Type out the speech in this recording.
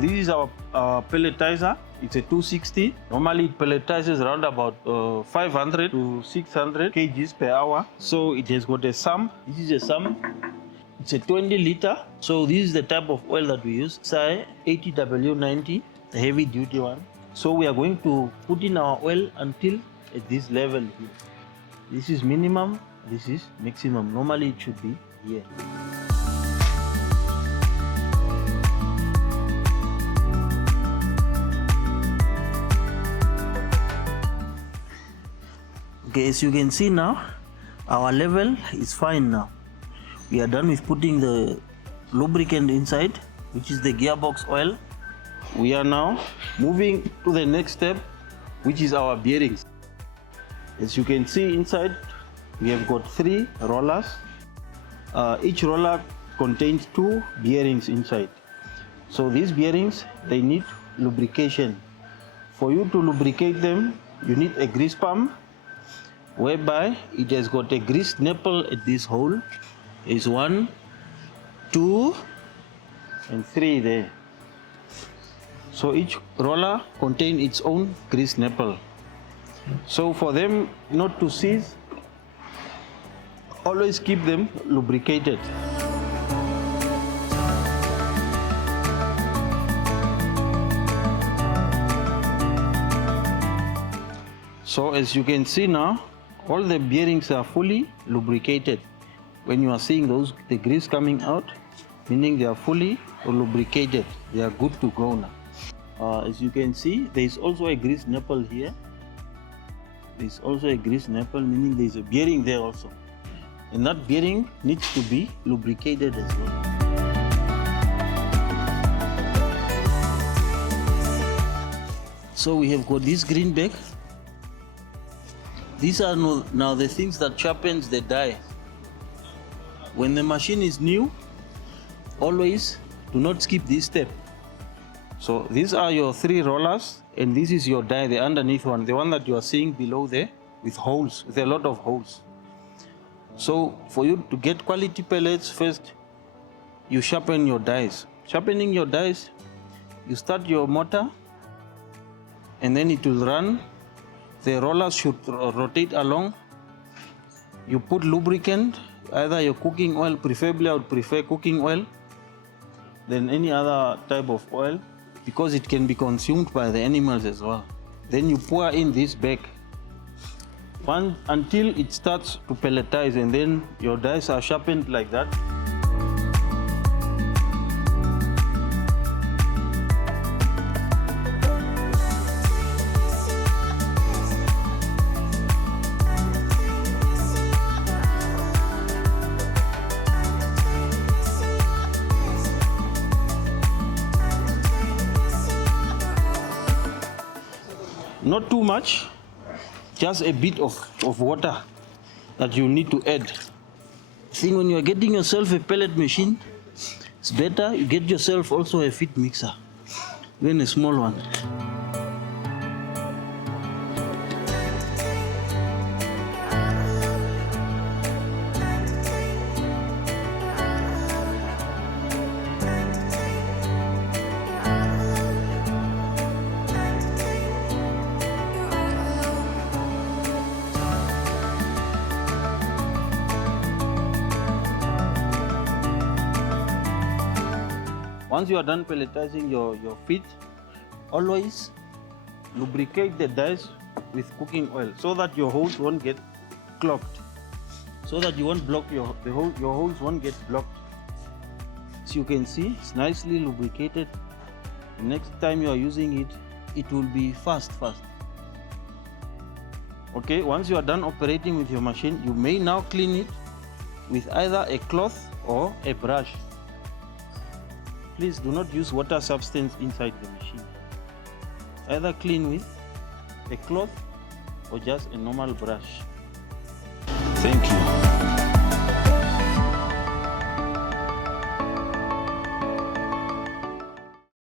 this is our pelletizer. It's a 260. Normally it pelletizes around about 500 to 600 kgs per hour. So it has got a sump. This is a sump. It's a 20 liter. So this is the type of oil that we use. It's a 80W90, the heavy duty one. So we are going to put in our oil until at this level here. This is minimum, this is maximum. Normally it should be here. Okay, as you can see now, our level is fine now. We are done with putting the lubricant inside, which is the gearbox oil. We are now moving to the next step, which is our bearings. As you can see inside, we have got 3 rollers. Each roller contains 2 bearings inside. So these bearings, they need lubrication. For you to lubricate them, you need a grease pump, whereby it has got a grease nipple at this hole. Is 1, 2, and 3 there. So each roller contains its own grease nipple. So for them not to seize, always keep them lubricated. So as you can see now, all the bearings are fully lubricated. When you are seeing the grease coming out, meaning they are fully lubricated, they are good to go now. As you can see, there is also a grease nipple here. There is also a grease nipple, meaning there is a bearing there also. And that bearing needs to be lubricated as well. So we have got this green bag. These are now the things that sharpens the die. When the machine is new, always do not skip this step. So these are your 3 rollers, and this is your die, the underneath one, the one that you are seeing below there with holes, with a lot of holes. So for you to get quality pellets, first you sharpen your dies. Sharpening your dies, you start your motor and then it will run. The rollers should rotate along. You put lubricant, either your cooking oil, preferably I would prefer cooking oil than any other type of oil, because it can be consumed by the animals as well. Then you pour in this bag until it starts to pelletize, and then your dies are sharpened like that. Not too much, just a bit of water that you need to add. I think when you are getting yourself a pellet machine, it's better you get yourself also a feed mixer, even a small one. Once you are done pelletizing your feed, always lubricate the dies with cooking oil so that your holes won't get clogged. So that you won't block your holes won't get blocked. As you can see, it's nicely lubricated. The next time you are using it, it will be fast. Okay, once you are done operating with your machine, you may now clean it with either a cloth or a brush. Please do not use water substance inside the machine. Either clean with a cloth or just a normal brush. Thank you.